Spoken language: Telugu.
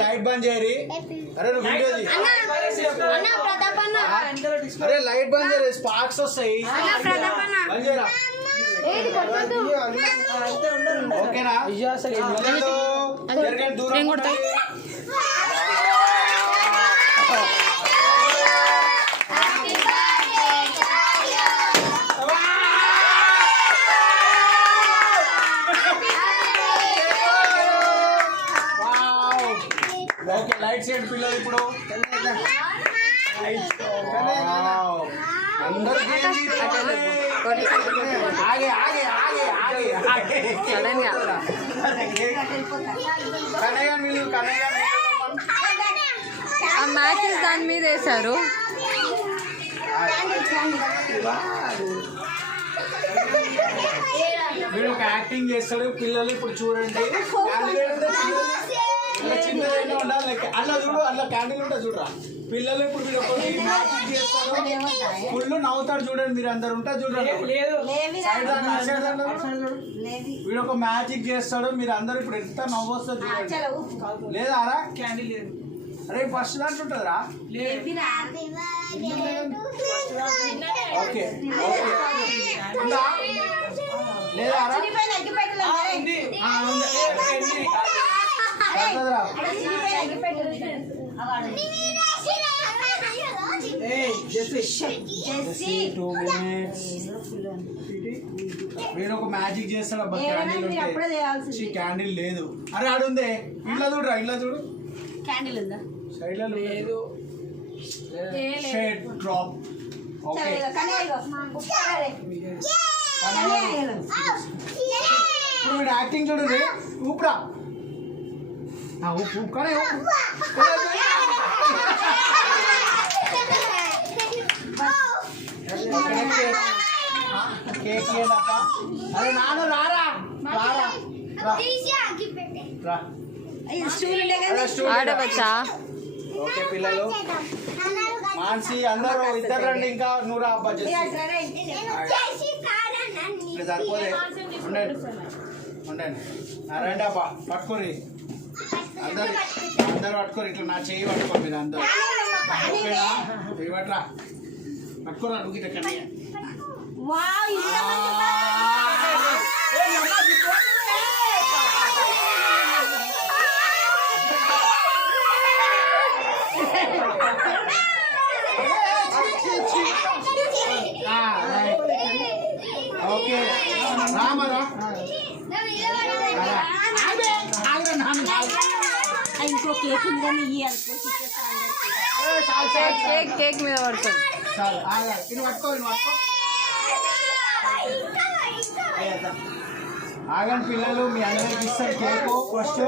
లైట్ బంద్ చేయరి. అరే అరే లైట్ బంద్ చేయరు, స్పార్క్స్ వస్తాయి. బంద్ చేయరా. ఓకేనా? దూరం ఓకే లైట్స్ ఏంటి పిల్లలు ఇప్పుడు అందరికీ ఆగే ఆగే ఆగే ఆగే ఆగే కనయ్య మీరు కనయ్య మ్యాచెస్ దాని మీద వేశారు. వీడు ఒక యాక్టింగ్ చేస్తాడు. పిల్లలు ఇప్పుడు చూడండి, చిన్నదైనా ఉండాలి. అలా చూడు, అలా క్యాండిల్ ఉంటుంది చూడరా. పిల్లలు ఇప్పుడు మీరు ఒక మ్యాజిక్ చేస్తారు, ఫుల్ నవ్వుతాడు. చూడండి మీరు అందరు ఉంటారు చూడండి. వీడు ఒక మ్యాజిక్ చేస్తాడు, మీరు అందరు ఇప్పుడు ఎంత నవ్వు వస్తుంది చూడండి. లేదా అరా క్యాండిల్ లేదు. అరే ఫస్ట్ దాంట్లో ఉంటుందిరా. ఓకే లేదా వీడు ఒక మ్యాజిక్ చేస్తాడు. అబ్బా క్యాండిల్ లేదు. అరే ఆడుందే ఇంట్లో చూడరా, ఇంట్లో చూడు. క్యాండిల్ ఉందా? సైడ్ లో లేదు. Shade drop. ఓకే ఇప్పుడు యాక్టింగ్ చూడండి. ఊపురా, ఊపు కానీ కేక్ ఏంటప్ప. అరే నాన్న రారా రారా రా. ఆడవచ్చా? ఓకే పిల్లలు మాన్సి అందరూ ఇద్దరు రండి. ఇంకా నూరా అబ్బా సరిపోలే. ఉండండి ఉండండి. రండి అబ్బా పట్టుకోరి. అందరు అందరు పట్టుకోరు. ఇట్లా నా చెయ్యి పట్టుకోరు మీరు అందరు. ఓకేనా? చెయ్యి పట్టరా, పట్టుకోరా. నువ్వు ఇట్లా కన్నయ్య ఓకే రామరా. ఇంకో కేక్ ఉందని కేక్ మీద పడుతుంది. ఆగండి పిల్లలు, మీ అందరికి ఇస్తారు కేక్ ఫస్ట్.